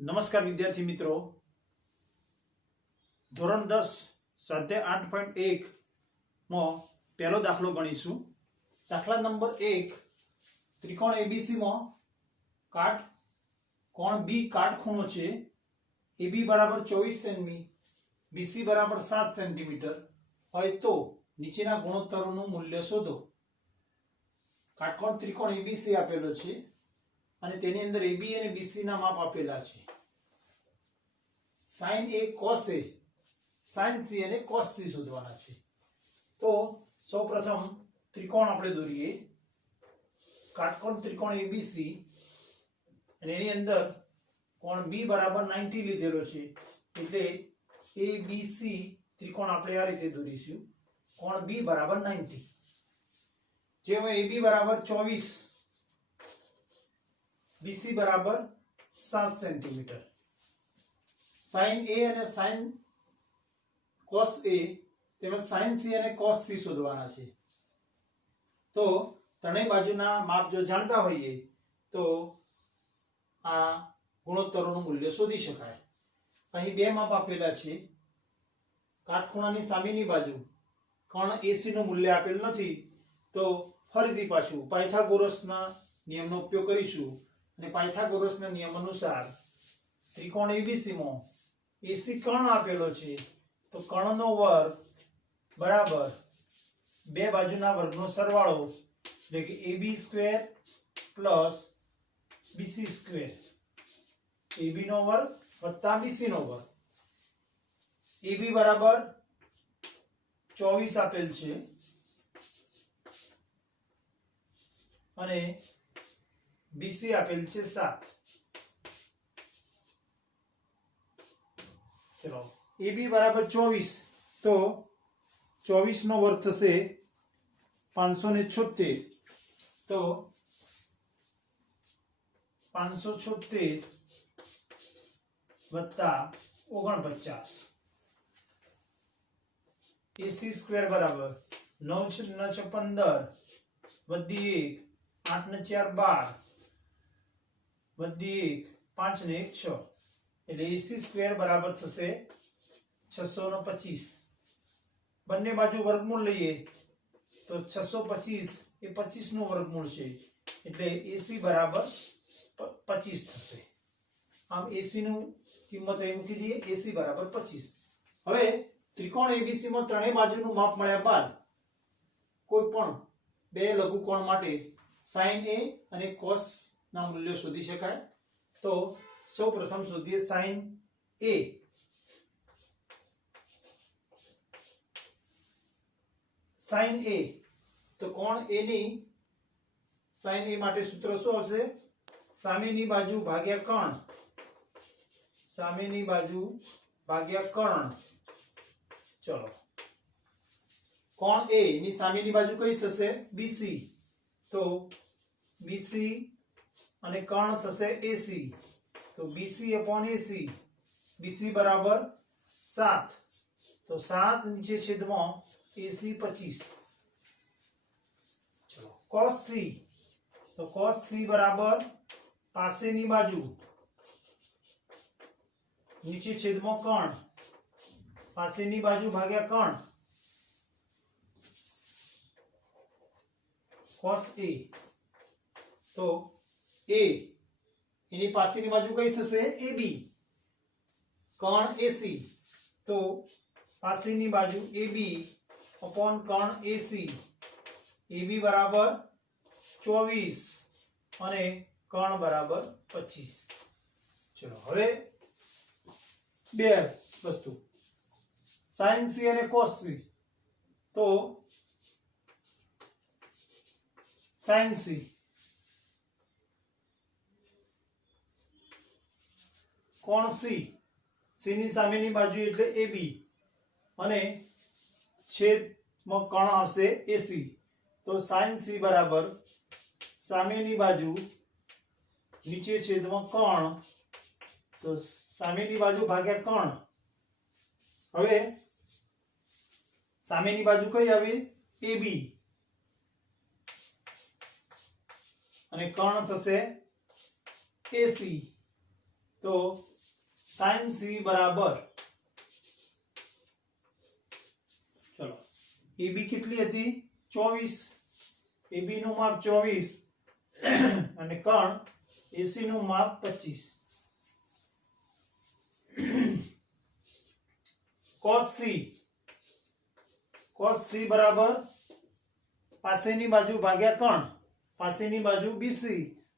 નમસ્કાર વિદ્યાર્થી મિત્રો, ધોરણ 10 સ્વાધ્યાય 8.1 માં પહેલો દાખલો ગણીશું। દાખલા નંબર 1, ત્રિકોણ ABC માં કોણ B કાટખૂણો છે। AB બરાબર 24 સેમી, BC બરાબર 7 સેન્ટીમીટર હોય તો નીચેના ગુણોત્તરોનું મૂલ્ય શોધો। કાટકોણ ત્રિકોણ ABC આપેલો છે અને તેની અંદર AB અને BC ના માપ આપેલા છે। sin A cos A, sin C અને cos C શોધવાના છે। તો સૌપ્રથમ ત્રિકોણ આપણે દોરીએ। કાટકોણ ત્રિકોણ ABC અને એની અંદર કોણ B બરાબર 90 લીધેલો છે, એટલે ABC ત્રિકોણ આપણે આ રીતે દોરીશું। કોણ B બરાબર 90, જેમાં AB બરાબર 24, BC બરાબર 7 સેન્ટીમીટર। sin A અને sin cos A તેમજ sin C અને cos C શોધવાના છે। તો ત્રણેય બાજુના માપ જો જાણતા હોઈએ તો આ ગુણોત્તરોનું મૂલ્ય શોધી શકાય। અહીં બે માપ આપેલા છે। કાટખૂણાની સામેની બાજુ કોણ AC નું મૂલ્ય આપેલ નથી, તો ફરીથી પાછું પાયથાગોરસના નિયમનો ઉપયોગ કરીશું અને પાયથાગોરસના નિયમ અનુસાર ત્રિકોણ ABC માં AC કર્ણ આપેલો છે, તો કર્ણનો વર્ગ બરાબર બે બાજુના વર્ગનો સરવાળો, એટલે કે AB square plus BC square, AB નો વર્ગ વત્તા BC નો વર્ગ। AB બરાબર 24 આપેલ છે અને BC આપેલ છે 7। चलो AB बराबर 24, तो 24 નો વર્ગ થશે 576, તો 576 વત્તા 49। AC સ્ક્વેર બરાબર 9 × 9 = 15 વધી 1 8 ને 4 12 વધી 1 5 ને 1 6, એટલે AC સ્ક્વેર બરાબર થશે 625। બંને બાજુ વર્ગમૂળ લઈએ તો 625 એ 25 નું વર્ગમૂળ છે, એટલે AC બરાબર 25 થશે। આમ AC નું કિંમત અહીં મૂકી દઈએ, AC બરાબર 25। હવે ત્રિકોણ ABC માં ત્રણેય બાજુનું માપ મળ્યા બાદ કોઈ પણ બે લઘુકોણ માટે sin A અને cos ના મૂલ્યો શોધી શકાય। તો સૌપ્રથમ શોધીએ sin A। sin A, તો કોણ A ની sin A માટે સૂત્ર શું આવશે? સામેની બાજુ ભાગ્યા કર્ણ, સામેની બાજુ ભાગ્યા કર્ણ। ચલો, કોણ A ની સામેની બાજુ કઈ થશે? BC, તો BC અને કર્ણ થશે AC, તો BC upon AC, BC બરાબર 7, તો 7 નીચે છેદમાં AC 25। ચલો, cos C, તો cos C બરાબર પાસેની બાજુ નીચે છેદમાં કર્ણ, પાસેની બાજુ ભાગ્યા કર્ણ, cos A, તો A એની પાસેની બાજુ કઈ થશે? AB, કર્ણ AC, તો પાસેની બાજુ AB upon કર્ણ AC, AB બરાબર 24 અને કર્ણ બરાબર 25। ચલો, હવે બે વસ્તુ sin C અને cos C, તો sin C, કોણ C, C ની સામેની બાજુ એટલે AB અને છેદમાં કર્ણ આવશે AC, તો sin C બરાબર સામેની બાજુ નીચે છેદમાં કર્ણ, તો સામેની બાજુ ભાગ્યા કર્ણ। હવે સામેની બાજુ કઈ આવી? AB અને કર્ણ થશે AC, તો sin c બરાબર, ચલો AB કેટલી હતી 24, AB નું માપ 24 અને કર્ણ AC નું માપ 25. cos c બરાબર પાસેની બાજુ ભાગ્યા કર્ણ, પાસેની બાજુ BC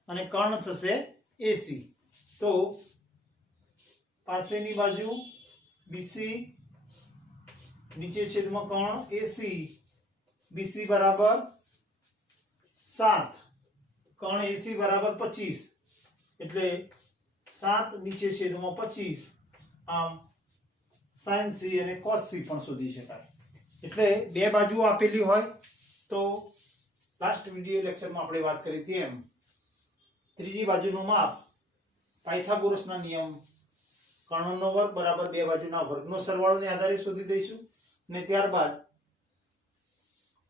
અને કર્ણ થશે AC. તો પાસેની બાજુ BC નીચે છેદમાં કર્ણ AC, BC બરાબર 7, કર્ણ AC બરાબર 25 એટલે 7 નીચે છેદમાં 25. આમ sin c અને cos c પણ શોધી શકાય. એટલે બે બાજુ આપેલી હોય તો લાસ્ટ વિડિયો લેક્ચરમાં આપણે વાત કરી હતી એમ ત્રીજી બાજુનું માપ પાયથાગોરસના નિયમ કર્ણનો વર્ગ બરાબર બે બાજુના વર્ગનો સરવાળોને આધારે શોધી દઈશું. અને ત્યારબાદ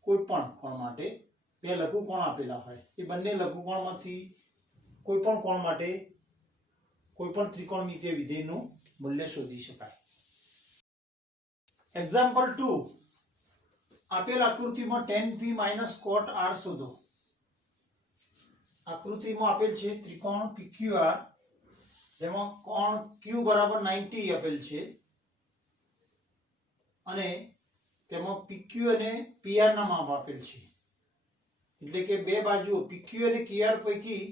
કોઈ પણ કોણ માટે બે લઘુકોણ આપેલા હોય એ બંને લઘુકોણમાંથી કોઈ પણ કોણ માટે કોઈ પણ ત્રિકોણમિતિય વિધેયનું મૂલ્ય શોધી શકાય. એક્ઝામ્પલ 2, આપેલ આકૃતિમાં tan p - cot r શોધો. આકૃતિમાં આપેલ છે ત્રિકોણ PQR જેમાં કોણ Q બરાબર 90 આપેલ છે અને તેમાં PQ અને PR ના માપ આપેલ છે. એટલે કે બે બાજુઓ PQ અને QR પૈકી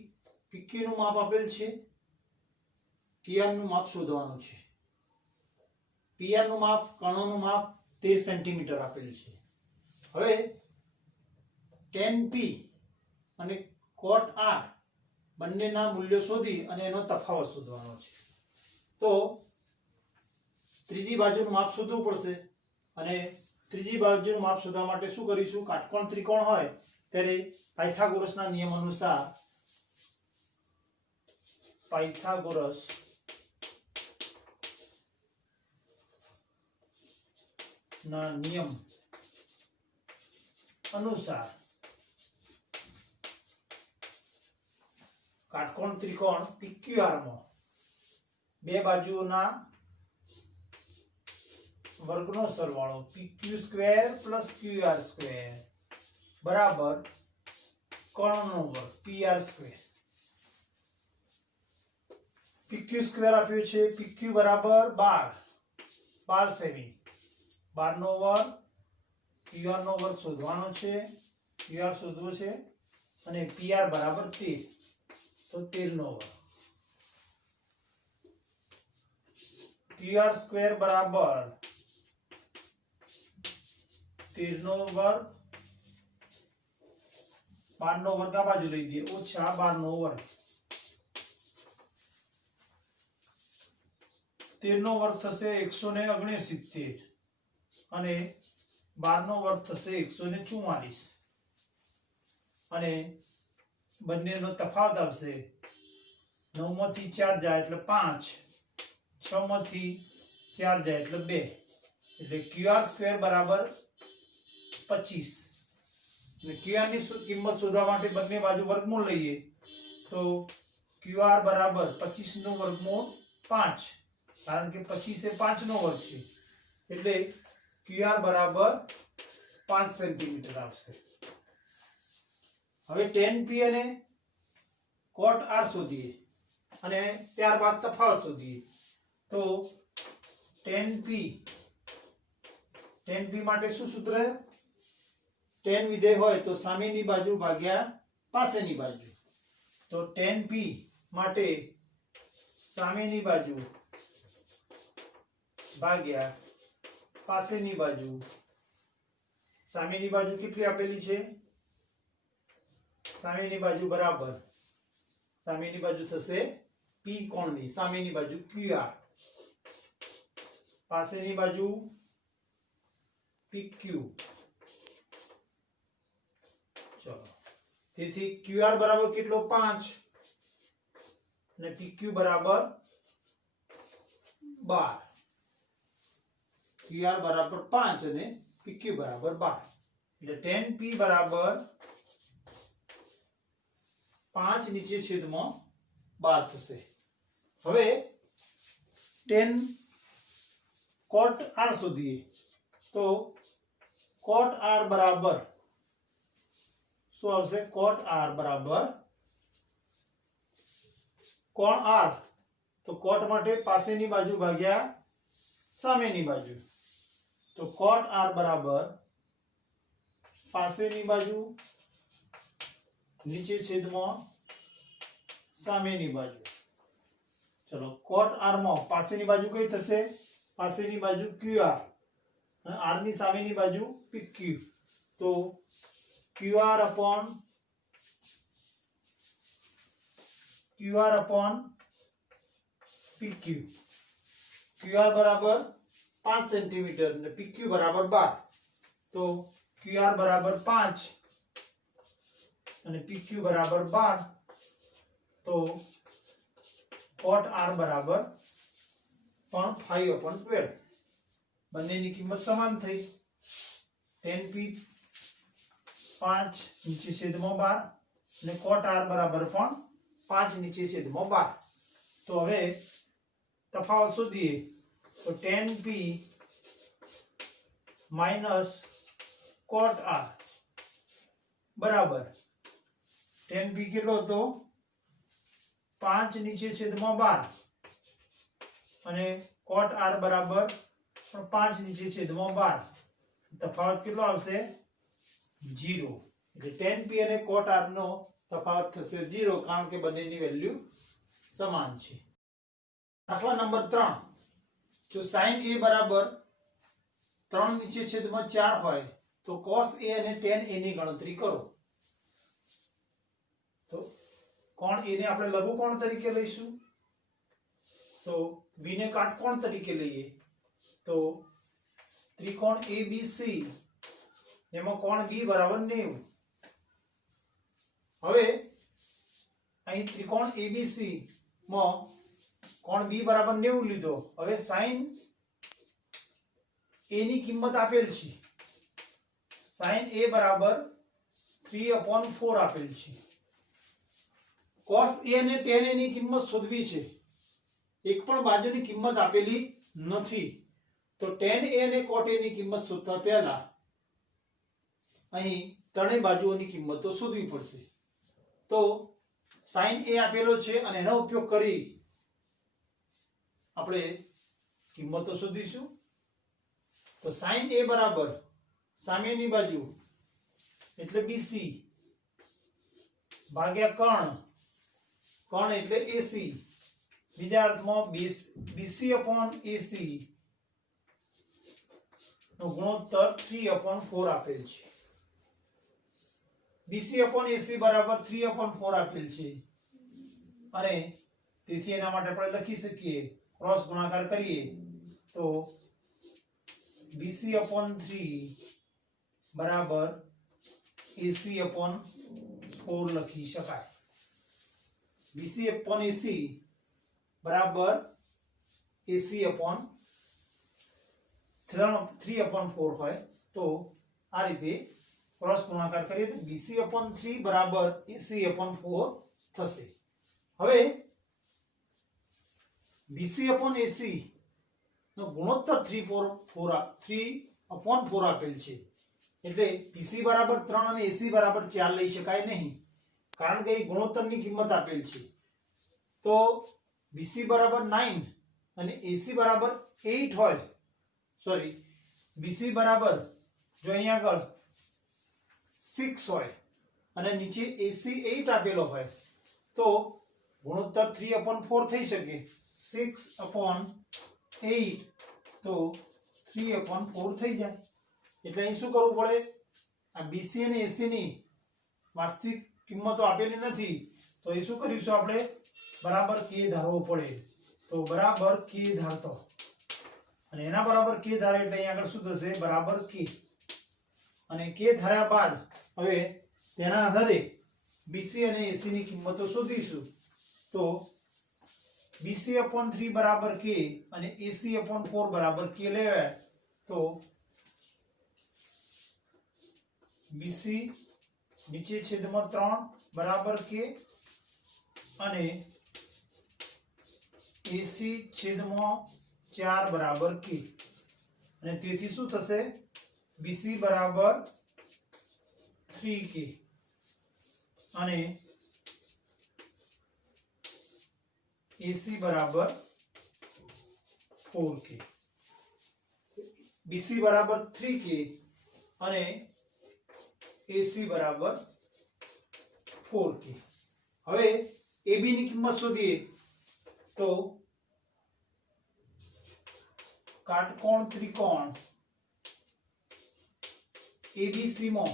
PQ નું માપ આપેલ છે, QR નું માપ શોધવાનું છે. PR નું માપ, કર્ણનું માપ 13 સેન્ટીમીટર આપેલ છે. હવે tan p અને cot r બંનેના મૂલ્યો શોધી અને એનો તફાવત શોધવાનો છે. તો ત્રીજી બાજુનું માપ શોધવું પડશે અને ત્રીજી બાજુનું માપ શોધવા માટે શું કરીશું, કાટકોણ ત્રિકોણ હોય ત્યારે પાયથાગોરસના નિયમ અનુસાર પાયથાગોરસ ના નિયમ અનુસાર કાટકોણ ત્રિકોણ PQR માં બે બાજુઓના વર્ગનો સરવાળો PQ² + QR² બરાબર કર્ણનો વર્ગ PR². PQ² આપ્યું છે, PQ બરાબર 12 સેમી, 12 નો વર્ગ, QR નો વર્ગ શોધવાનો છે, QR શોધવો છે અને PR બરાબર 13 તો 13 નો વર્ગ. PR² બરાબર 13 નો વર્ગ, 12 નો વર્ગ આ બાજુ લઈ દઈએ ઓછા 12 નો વર્ગ. 13 નો વર્ગ થશે 169 અને 12 નો વર્ગ થશે 144 અને બંનેનો તફાવત આવશે 9 માંથી 4 જાય એટલે 5, 6 માંથી 4 જાય એટલે 2 એટલે QR² બરાબર 25. અને QR ની કિંમત શોધવા માટે બંને બાજુ વર્ગમૂળ લઈએ તો QR બરાબર 25 નું વર્ગમૂળ 5 કારણ કે 25 એ 5 નો વર્ગ છે એટલે QR બરાબર 5 સેન્ટીમીટર આવશે. હવે tan p અને cot r શોધીએ અને ત્યારબાદ તફાવત શોધીએ. તો tan p માટે શું સૂત્ર? tan વિધેય હોય તો સામેની બાજુ ભાગ્યા પાસેની બાજુ. તો tan p માટે સામેની બાજુ ભાગ્યા પાસેની બાજુ. સામેની બાજુ કેટલી આપેલી છે? સામેની બાજુ બરાબર સામેની બાજુ થશે P કોણની સામેની બાજુ QR, પાસેની બાજુ PQ. ચલો તેથી QR બરાબર કેટલો 5 અને PQ બરાબર 12. QR બરાબર 5 અને PQ બરાબર 12 એટલે tan P બરાબર 5 નીચે છેદમાં 12 થશે. હવે टेन कोट आर शोधीए तो कोट आर बराबर शू आवशे कोट आर बराबर कोण आर तो कोट माटे पासेनी बाजू भाग्या सामेनी बाजू तो कोट आर बराबर पासेनी बाजू नीचे छेदमां सामेनी बाजू। चलो कोट आर में पासेनी बाजू कई थशे पासेनी बाजू क्यू आर અને આર ની સામેની બાજુ PQ તો QR upon PQ QR बराबर 5 सेंटीमीटर ने PQ बराबर 12 तो QR बराबर 5 અને PQ बराबर 12 तो कोट R बराबर 5/12 બંનેની કિંમત સમાન થઈ 10p 5 નીચે છેદમાં 12 અને કોટ r બરાબર પણ 5 નીચે છેદમાં 12 તો હવે તફાવત શોધીએ તો 10p માઈનસ કોટ r બરાબર 10p કેટલો હતો 5 નીચે છેદમાં 12 અને કોટ r બરાબર 5 नीचे छेदमां 12 तफावत કેટલો આવશે 0 એટલે tan p અને cot r નો તફાવત થશે 0 કારણ કે બંનેની વેલ્યુ સમાન છે। દાખલા નંબર 3 જો sin a બરાબર 3 નીચે છેદમાં 4 હોય તો cos a અને tan a ની ગણતરી કરો। તો કોણ a ને આપણે લઘુકોણ તરીકે લઈશું તો b ને કાટકોણ તરીકે લઈએ तो त्रिकोण ABC एमां कोण B बराबर 90 हवे अहीं त्रिकोण ABC मां कोण B बराबर 90 लीधो हवे sin A नी किंमत आपेल छे sin A बराबर 3/4 आपेल छे cos A ने tan A नी किंमत शोधवी छे एक पण बाजुनी किंमत आपेली नथी तो tan a અને cot a ની કિંમત શોધતા પહેલા અહીં ત્રણેય બાજુઓની કિંમતો શોધવી પડશે તો sin a આપેલો છે અને એનો ઉપયોગ કરી આપણે કિંમતો શોધીશું તો sin a બરાબર સામેની બાજુ એટલે BC ભાગ્યા કर्ण એટલે AC બીજા અર્થમાં BC upon AC નો ગુણોત્તર 3/4 આપેલ છે BC upon AC બરાબર 3/4 આપેલ છે અને તેથી એના માટે આપણે લખી શકીએ ક્રોસ ગુણાકાર કરીએ તો BC upon 3 બરાબર AC upon 4 લખી શકાય। BC upon AC बराबर AC upon 3/4 होय तो आ रीते क्रॉस गुणाकार करिए तो BC upon 3 बराबर AC upon 4 थशे। हवे BC upon AC नो गुणोत्तर 3/4 आपेल छे એટલે BC बराबर 3 અને AC बराबर 4 લઈ શકાય નહીં કારણ કે ગુણોત્તરની કિંમત આપેલ છે તો BC बराबर 9 અને AC बराबर 8 હોય सॉरी BC बराबर जो અહીં આગળ 6 હોય અને નીચે AC 8 આપેલો હોય તો ગુણોત્તર 3/4 થઈ શકે 6/8 તો 3/4 થઈ જાય એટલે અહીં શું કરવું પડે આ BC અને AC ની વાસ્તવિક કિંમતો આપેલી નથી તો એ શું કરીશું આપણે बराबर k धारવો પડે तो बराबर k धारतो અને એના બરાબર k ધારે એટલે અહીં આગળ શું થશે બરાબર k અને k ધાર્યા બાદ હવે તેના આધારે BC અને AC ની કિંમતો શોધીશું તો BC upon 3 बराबर k અને AC upon 4 बराबर k લેવાય તો BC નીચે છેદમાં 3 बराबर k અને એસી છેદમાં 4 બરાબર કે અને તેથી શું થશે બીસી બરાબર 3k અને એસી બરાબર 4k બીસી બરાબર 3k અને એસી બરાબર 4k હવે એબી ની કિંમત શોધીએ તો કાટકોણ ત્રિકોણ એબીસી માં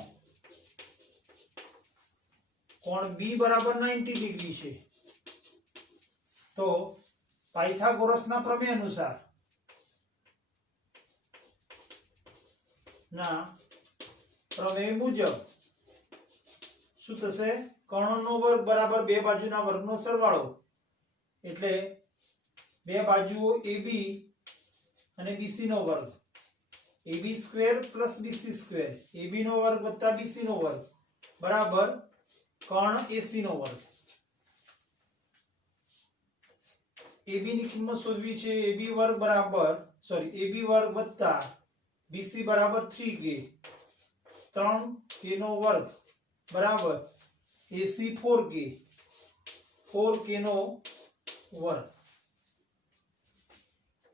કોણ બી બરાબર 90 ડિગ્રી છે તો પાયથાગોરસના પ્રમેય અનુસાર ના પ્રમેય મુજબ શું થશે કર્ણનો વર્ગ બરાબર બે બાજુના વર્ગનો સરવાળો એટલે બે બાજુઓ AB અને BC નો વર્ગ AB square plus BC square AB નો વર્ગ વત્તા BC નો વર્ગ બરાબર કર્ણ AC નો વર્ગ AB ની કિંમત શોધવી છે AB વર્ગ બરાબર AB વર્ગ વત્તા BC બરાબર 3k 3k નો વર્ગ બરાબર AC 4k નો વર્ગ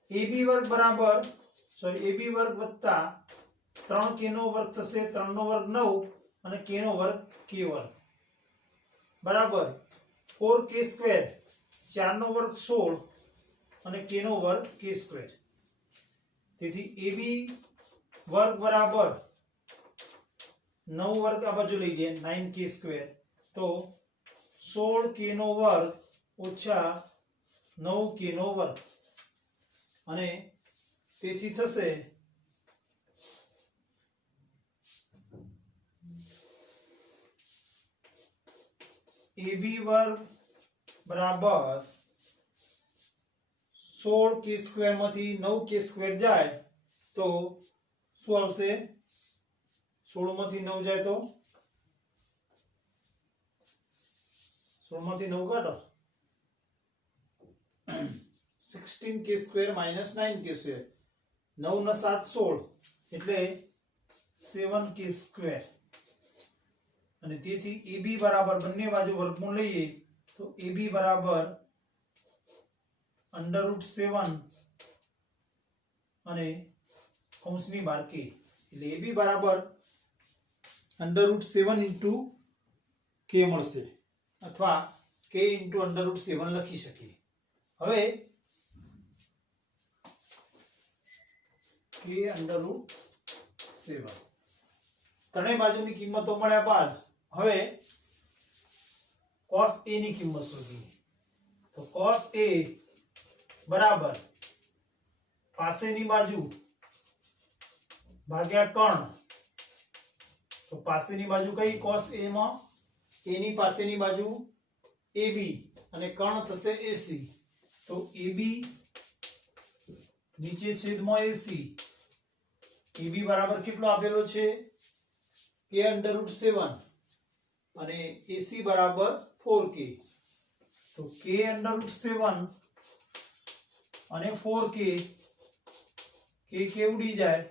AB વર્ગ બરાબર AB વર્ગ વત્તા 3k નો વર્ગ થશે 3 નો વર્ગ 9 અને k નો વર્ગ k વર્ગ બરાબર 4k સ્ક્વેર 4 નો વર્ગ 16 અને k નો વર્ગ k સ્ક્વેર તેથી AB વર્ગ બરાબર 9 વર્ગ આ બાજુ લઈ દે 9k સ્ક્વેર તો 16k નો વર્ગ ઓછા 9k નો વર્ગ અને તેથી થશે AB વર્ગ બરાબર 16k સ્ક્વેર માંથી 9k સ્ક્વેર જાય તો શું આવશે 16 માંથી 9 જાય તો 16 માંથી 9 કાઢો 16k square minus 9k square 9 ના 7 16 એટલે 7k સ્ક્વેર અને તેથી AB બરાબર બંને બાજુ વર્ગમૂળ લઈએ તો AB બરાબર √7 અને કૌંસની બહાર k એટલે AB બરાબર √7 into k મળશે અથવા k into √7 લખી શકીએ હવે k √7 ત્રણેય બાજુની કિંમતો મળ્યા બાદ હવે cos A ની કિંમત શોધીએ તો cos A બરાબર પાસેની બાજુ ભાગ્યા કર્ણ તો પાસેની બાજુ કઈ cos A માં A ની પાસેની બાજુ AB અને કર્ણ થશે AC તો AB નીચે છેદમાં AC AB બરાબર કેટલો આપેલો છે k √7 અને AC બરાબર 4k તો k √7 અને 4k k ઉડી જાય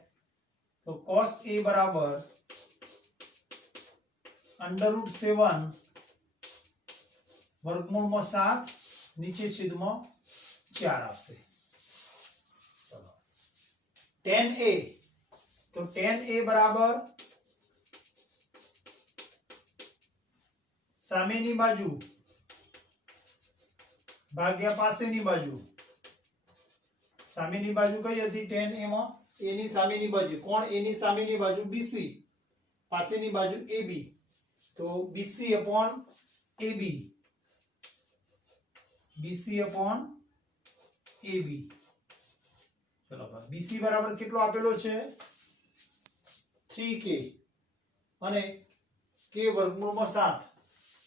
તો cos A બરાબર √7 વર્ગમૂળમાં 7 નીચે છેદમાં 4 આવશે ચલો tan A તો tan A બરાબર સામેની બાજુ ભાગ્યા પાસેની બાજુ સામેની બાજુ કઈ હતી tan A માં A ની સામેની બાજુ કોણ A ની સામેની બાજુ BC પાસેની બાજુ AB તો BC upon AB ચલો BC બરાબર કેટલો આપેલો છે 3k અને k વર્ગમૂળમાં 7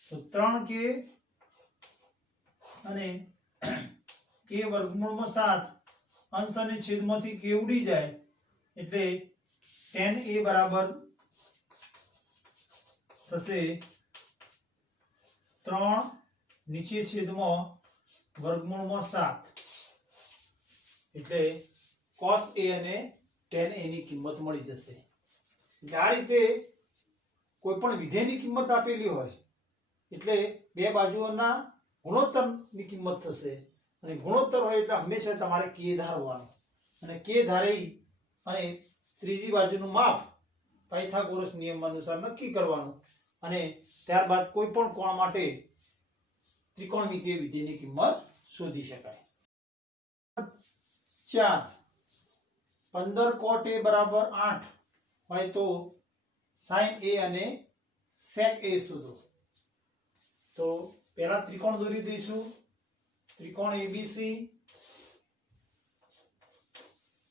તો 3k અને k વર્ગમૂળમાં 7 અંશ અને છેદમાંથી k ઉડી જાય એટલે tan A બરાબર થશે 3 નીચે છેદમાં વર્ગમૂળમાં 7 એટલે cos a અને tan a ની કિંમત મળી જશે. એટલે આ રીતે કોઈ પણ વિધેયની કિંમત આપેલી હોય એટલે બે બાજુઓના ગુણોત્તરની કિંમત થશે, અને ગુણોત્તર હોય એટલે હંમેશા તમારે k ધારવાનો, અને k ધારી અને ત્રીજી બાજુનું માપ પાયથાગોરસ નિયમ અનુસાર નક્કી કરવાનું, અને ત્યારબાદ કોઈ પણ કોણ માટે ત્રિકોણમિતિય વિધેયની કિંમત શોધી શકાય. 4 15 cot a બરાબર 8 હોય તો sin a અને sec a શોધો. તો પહેલા ત્રિકોણ દોરી દઈશું. ત્રિકોણ abc,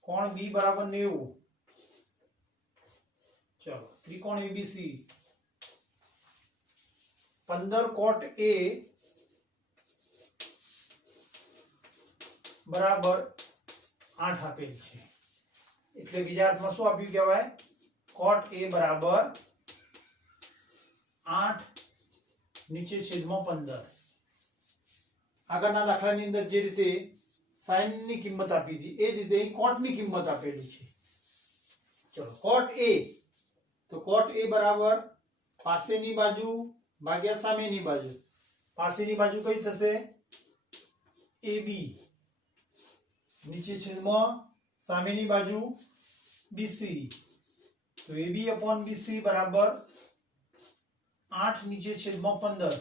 કોણ b બરાબર 90. ચલો ત્રિકોણ abc 15 cot a બરાબર 8 આપેલ છે, એટલે બીજા અર્થમાં શું આપ્યું કહેવાય? cot a બરાબર 8 નીચે છેદમાં 15. આગળના દાખલાની અંદર જે રીતે sin ની કિંમત આપી હતી એ રીતે અહીં cot ની કિંમત આપેલી છે. ચલો cot a, તો cot a બરાબર પાસેની બાજુ ભાગ્યા સામેની બાજુ. પાસેની બાજુ કઈ થશે? ab, નીચે છેદમાં સામેની બાજુ bc. તો ab upon bc બરાબર 8 નીચે છેદમાં 15.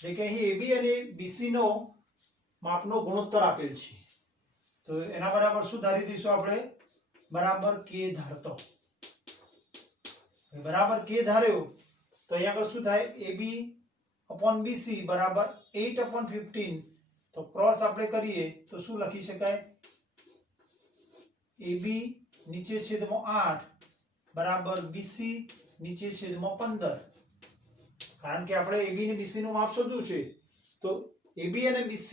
એટલે કે અહીં ab અને bc નો માપનો ગુણોત્તર આપેલ છે, તો એના બરાબર શું ધારી દઈશું આપણે? બરાબર k ધારતો. બરાબર k ધાર્યો તો અહીંયા આગળ શું થાય? ab upon bc બરાબર 8 upon 15. તો ક્રોસ આપણે કરીએ તો શું લખી શકાય? ab નીચે છેદમાં 8 બરાબર bc નીચે છેદમાં 15. કારણ કે આપણે ab અને bc નું માપ શોધવું છે, તો ab અને bc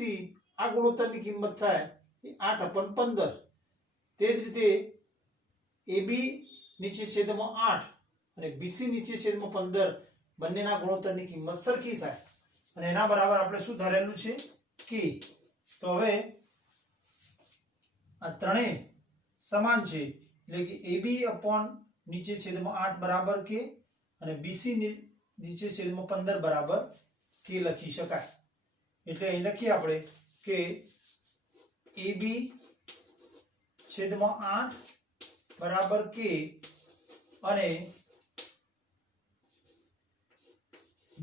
આ ગુણોત્તરની કિંમત થાય 8 upon 15. તે જ રીતે ab નીચે છેદમાં 8 અને bc નીચે છેદમાં 15 બંનેના ગુણોત્તરની કિંમત સરખી થાય, અને એના બરાબર આપણે શું ધારેલું છે? k. તો હવે આ ત્રણેય સમાન છે, એટલે કે ab upon નીચે છેદમાં 8 બરાબર k અને bc નીચે છેદમાં 15 બરાબર k લખી શકાય. એટલે અહીં લખીએ આપણે કે ab છેદમાં 8 બરાબર k અને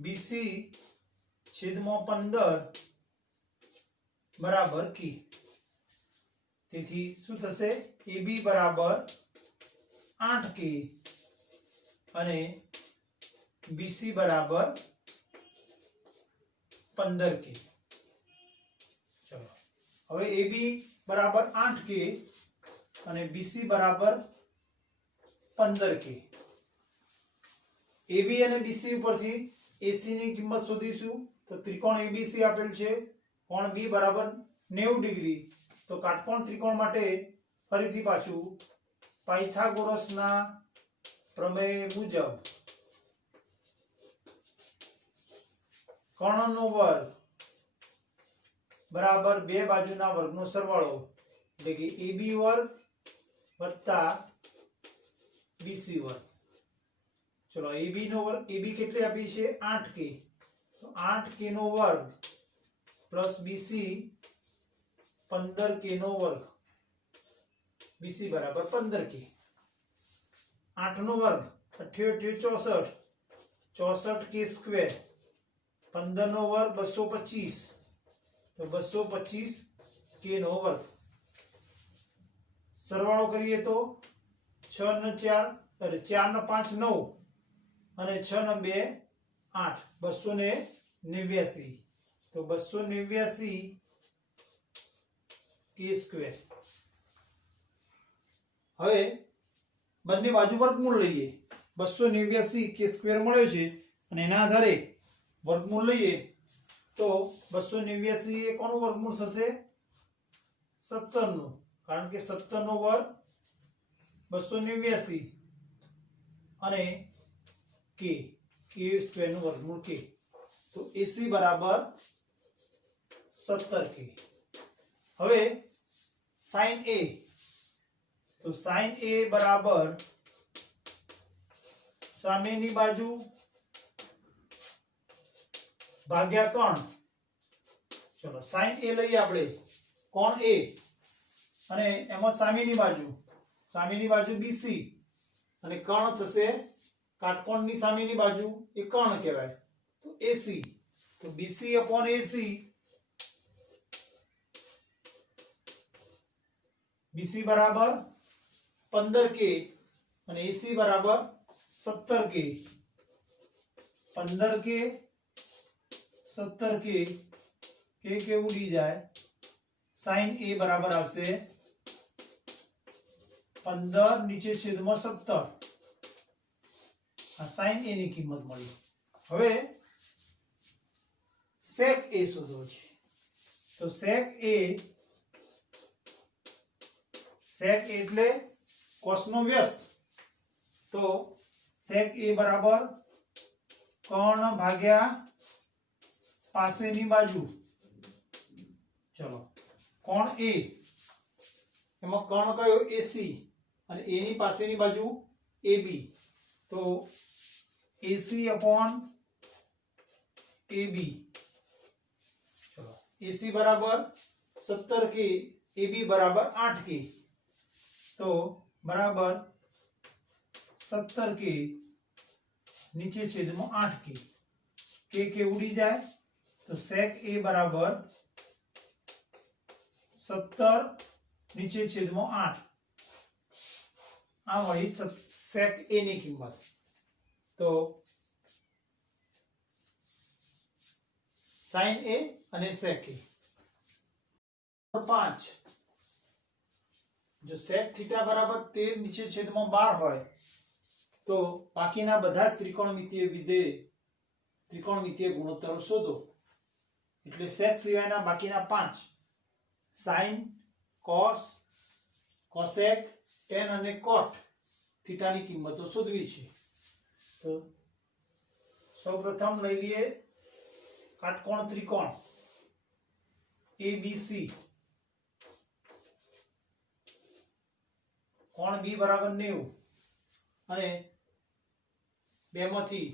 bc છેદમાં 15 બરાબર k. તેથી શું થશે? ab બરાબર 8k અને bc બરાબર 15k. ચલો હવે ab બરાબર 8k અને bc બરાબર 15k. ab અને bc ઉપરથી ac ની કિંમત શોધીશું. તો ત્રિકોણ abc આપેલ છે, કોણ b બરાબર 90 ડિગ્રી. તો કાટકોણ ત્રિકોણ માટે ફરીથી પાછું પાયથાગોરસના પ્રમેય મુજબ કર્ણનો વર્ગ બરાબર બે બાજુના વર્ગનો સરવાળો, એટલે કે ab વર્ગ વત્તા bc વર્ગ. ચલો ab નો વર્ગ, ab કેટલી આપી છે? 8k. તો 8k નો વર્ગ પ્લસ bc 15k નો વર્ગ, bc બરાબર 15k. 8 નો વર્ગ 8 64k સ્ક્વેર, 15 નો વર્ગ 225, તો 225k નો વર્ગ. સરવાળો કરીએ તો 6 ને 4 અરે 4 ને 5 9 અને 6 ને 2 8, 289. તો 289k સ્ક્વેર. હવે બંને બાજુ વર્ગમૂળ લઈએ. 289k સ્ક્વેર મળ્યો છે અને એના આધારે વર્ગમૂળ લઈએ તો 289 એ કોનું વર્ગમૂળ થશે? 17 નું, કારણ કે 17 નો વર્ગ 289 અને k સ્ક્વેર નું વર્ગમૂળ k. તો ac બરાબર 17k. હવે साइन ए, तो साइन ए बराबर सामेनी बाजू भाग्या कोण। चलो साइन ए लईए आपणे, कोण ए અને એમાં સામેની બાજુ BC અને કर्ण થશે કાટકોણની સામેની બાજુ એ કर्ण કહેવાય, તો AC, તો BC upon AC, BC બરાબર 15K અને AC બરાબર 17K, 15K 17K, કે ઉડી જાય, साइन ए बराबर આવશે 15 નીચે છેદમાં 17, આ સાइन ए ની કિંમત મળી। હવે sec a શોધવો છે, તો sec a એટલે cos નો વ્યસ્ત, તો sec a બરાબર કર્ણ ભાગ્યા પાસેની બાજુ। ચલો कोण ए एमां कर्ण कयो AC અને A ની પાસેની બાજુ AB, તો AC upon AB, ચલો AC બરાબર 17K, AB બરાબર 8K, તો બરાબર 17K નીચે છેદમાં 8K, કે ઉડી જાય, તો sec A બરાબર 17 નીચે છેદમાં 8, આ મળી sec A ની કિંમત। તો sin A અને sec A। 5 જો sec थीटा बराबर 13 નીચે છેદમાં 12 હોય તો બાકીના બધા ત્રિકોણમિતીય વિધેય ત્રિકોણમિતીય ગુણોત્તરો શોધો। એટલે sec સિવાયના બાકીના 5 साइन, cos, cosec, tan અને cot थीटा ની કિંમતો શોધવી છે। તો સૌપ્રથમ લઈ લઈએ કાટકોણ ત્રિકોણ ABC, કોણ B બરાબર 90 અને બેમાંથી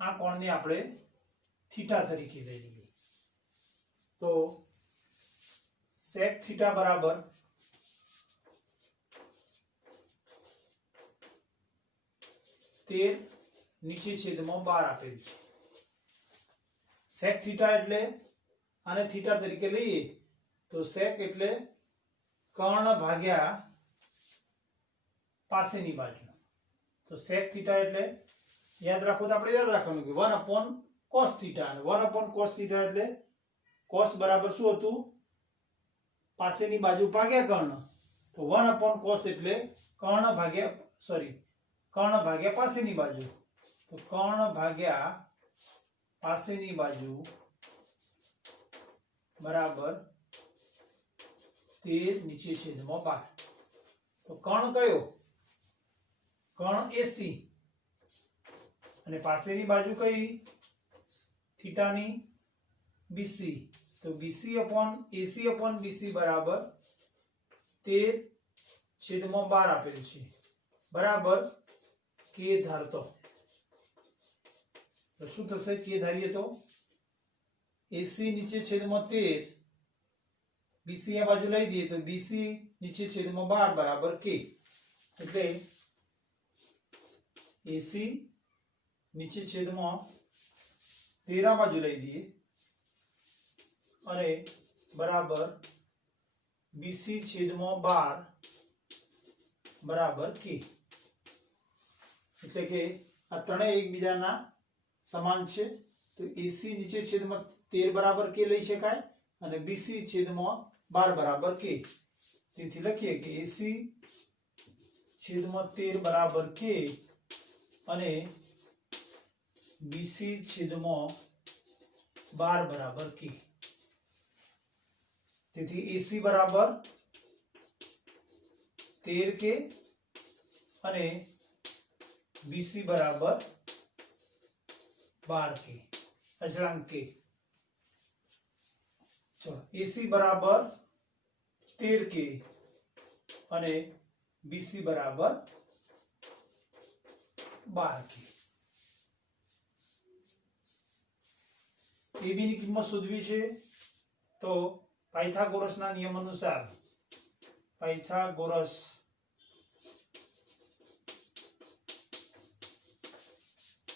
આ કોણને આપણે થીટા તરીકે લઈ લઈએ, તો sec थीटा बराबर 13 નીચે છેદમાં 12 આપેલ છે। sec थीटा એટલે આને થીટા તરીકે લઈએ તો sec એટલે કર્ણ ભાગ્યા પાસેની બાજુ, તો sec थीटा એટલે યાદ રાખો તો આપણે યાદ રાખવાનું કે 1 upon cos थीटा, અને 1 upon cos थीटा એટલે cos બરાબર શું હતું, પાસેની બાજુ ભાગ્યા કર્ણ, તો 1 upon cos એટલે કર્ણ ભાગ્યા પાસેની બાજુ, તો કર્ણ ભાગ્યા પાસેની બાજુ બરાબર 13 નીચે છેદમાં 12, તો કર્ણ કયો, કર્ણ AC અને પાસેની બાજુ કઈ થીટાની BC, तो BC upon AC upon BC बराबर 13 छेदમાં 12 આપેલ છે, બરાબર K ધારતો, તો શું થશે, K ધારીએ તો AC નીચે છેદમાં 13, BC આ બાજુ લઈ દઈએ તો BC નીચે છેદમાં 12 બરાબર K, એટલે AC નીચે છેદમાં 13 બાજુ લઈ દઈએ અને બરાબર BC છેદમાં 12 બરાબર K, એટલે કે આ ત્રણેય એકબીજાના સમાન છે, તો AC નીચે છેદમાં 13 બરાબર K લઈ શકાય અને BC છેદમાં 12 બરાબર K, તેથી લખીએ કે AC છેદમાં 13 બરાબર K અને BC છેદમાં 12 બરાબર K, તેથી AC બરાબર 13K અને BC બરાબર 12K, અચળાંક K। ચલો AC બરાબર 13 के અને BC બરાબર 12 के। AB ની કિંમત શોધવી છે તો પાયથાગોરસના નિયમ અનુસાર પાયથાગોરસ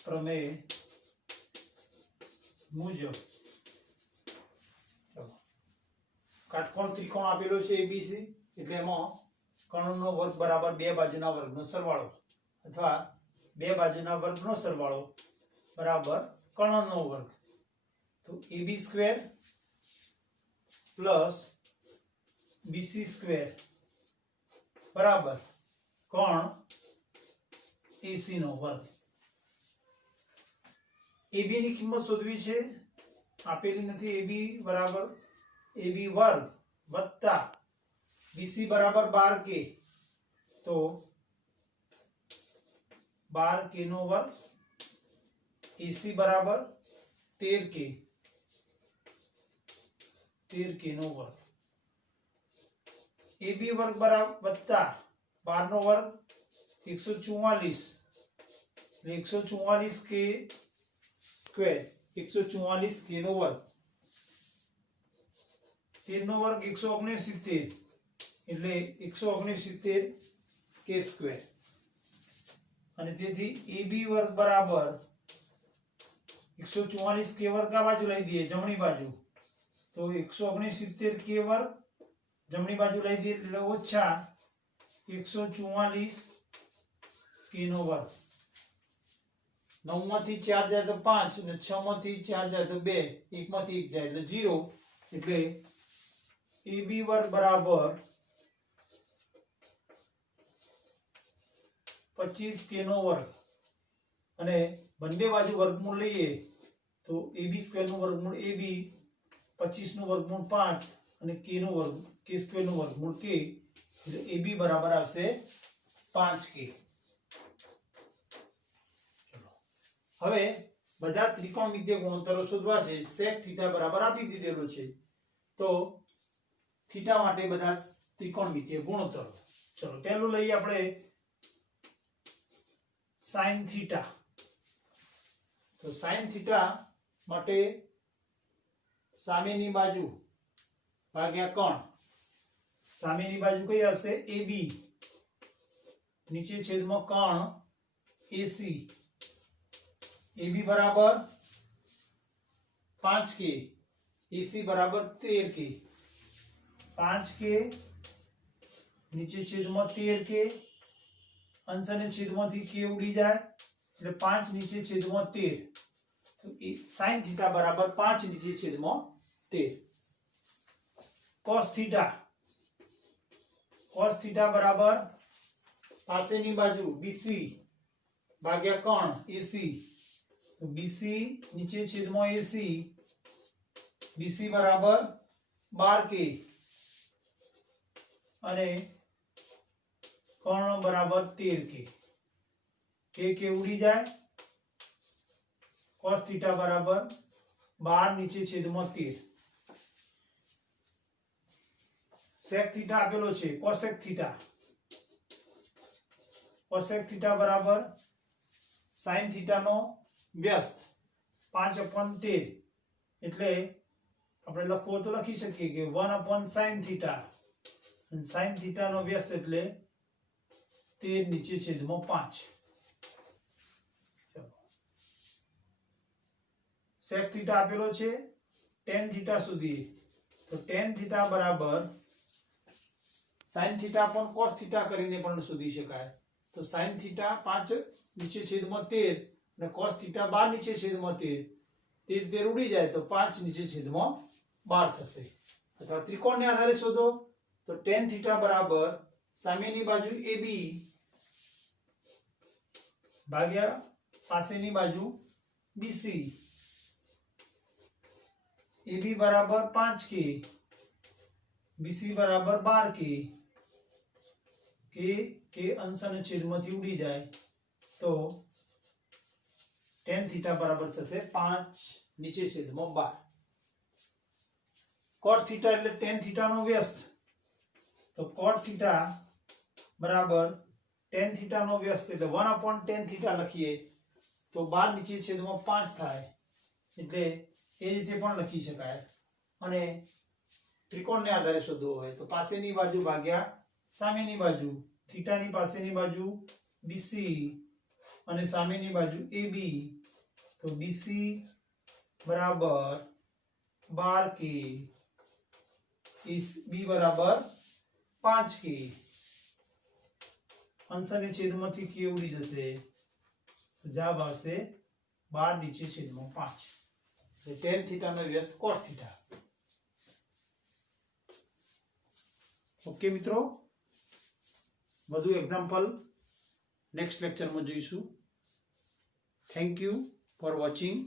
પ્રમેય મુજબ કાટકોણ ત્રિકોણ આપેલો છે ABC એટલે એમાં કર્ણનો વર્ગ બરાબર બે બાજુના વર્ગનો સરવાળો અથવા બે બાજુના વર્ગનો સરવાળો બરાબર કર્ણનો વર્ગ। तो AB square plus BC square बराबर कोण AC નો વર્ગ। AB ની કિંમત શોધવી છે આપેલી નથી। AB બરાબર AB વર્ગ વત્તા BC બરાબર 12 के तो 12 के નો વર્ગ AC બરાબર 13 के 13 के નો વર્ગ। AB વર્ગ બરાબર વત્તા 12 નો વર્ગ 144 એટલે 144 के स्क्वायर 144 के નો વર્ગ 13 નો વર્ગ 169 એટલે 169 के स्क्वायर અને તેથી AB વર્ગ બરાબર 144 के वर्ग का बाजू લઈ દઈએ જમણી બાજુ तो 169 के वर्ग જમણી બાજુ લઈ દઈએ એટલે ઓછા 144 के નો વર્ગ। 9 માંથી 4 જાય તો 5 અને 6 માંથી 4 જાય તો 2 1 માંથી 1 જાય એટલે 0 એટલે AB વર્ગ બરાબર 25 के નો વર્ગ અને બંને બાજુ વર્ગમૂળ લઈએ તો AB સ્ક્વેર નું વર્ગમૂળ AB 25 નું વર્ગમૂળ 5 અને K નું વર્ગ K સ્ક્વેર નું વર્ગમૂળ K એટલે AB બરાબર આવશે 5K। ચલો હવે બધા ત્રિકોણમિતિય ગુણોત્તરો શોધવા છે। sec થીટા બરાબર આપી દીધેલો છે તો થીટા માટે બધા ત્રિકોણમિતિય ગુણોત્તરો। ચલો પહેલું લઈએ આપણે sin थीटा। तो sin थीटा માટે સામેની બાજુ ભાગ્યા કોણ। સામેની બાજુ કઈ આવશે AB નીચે છેદમાં કોણ AC। AB બરાબર 5K AC બરાબર 13K 5K નીચે છેદમાં 13K अंश ने छेदमांथी k उड़ी जाए એટલે 5 નીચે છેદમાં 13 તો sin थीटा बराबर 5 નીચે છેદમાં 13। cos थीटा बराबर પાસેની બાજુ BC ભાગ્યા કોણ AC તો BC નીચે છેદમાં AC BC બરાબર 12K અને कोण बराबर 13K K उड़ी जाए cos थीटा बराबर 12 नीचे छेदમાં 13। sec थीटा આપેલો છે cosec थीटा बराबर sin थीटा નો વ્યસ્ત 5/13 એટલે આપણે લખવો તો લખી શકીએ કે 1/sin थीटा અને sin थीटा નો વ્યસ્ત એટલે 13 नीचे छेदમાં 5। चलो sec थीटा આપેલો છે tan थीटा સુધી તો tan थीटा બરાબર sin थीटा પણ cos थीटा કરીને પણ શોધી શકાય। તો sin थीटा 5 નીચે છેદમાં 13 અને cos थीटा 12 નીચે છેદમાં 13 13 ઉડી જાય તો 5 નીચે છેદમાં 12 થશે। અથવા ત્રિકોણને આધારે શોધો તો tan थीटा બરાબર સામેની બાજુ AB ભાગ્યા પાસેની બાજુ BC AB बराबर 5K BC बराबर 12K K अंश અને છેદમાંથી ઉડી જાય તો tan थीटा बराबर થશે 5 નીચે છેદમાં 12। cot थीटा એટલે tan थीटा નો વ્યસ્ત तो cot थीटा बराबर tan थीटा નો વ્યસ્ત એટલે 1/tan થીટા લખીએ તો 12 નીચે છેદમાં 5 થાય એટલે એ રીતે પણ લખી શકાય અને ત્રિકોણને આધારે શોધવો હોય તો પાસેની બાજુ ભાગ્યા સામેની બાજુ થીટાની પાસેની બાજુ BC અને સામેની બાજુ AB તો BC બરાબર 12k B બરાબર 5k અંશને છેદમાંથી k ઉડી જશે તો જવાબ આવશે 12 નીચે છેદમાં 5 એટલે tan થીટા નો વ્યસ્ત cot થીટા ઓકે મિત્રો વધુ એક્ઝામ્પલ નેક્સ્ટ લેક્ચરમાં જોઈશું થેન્ક યુ ફોર વોચિંગ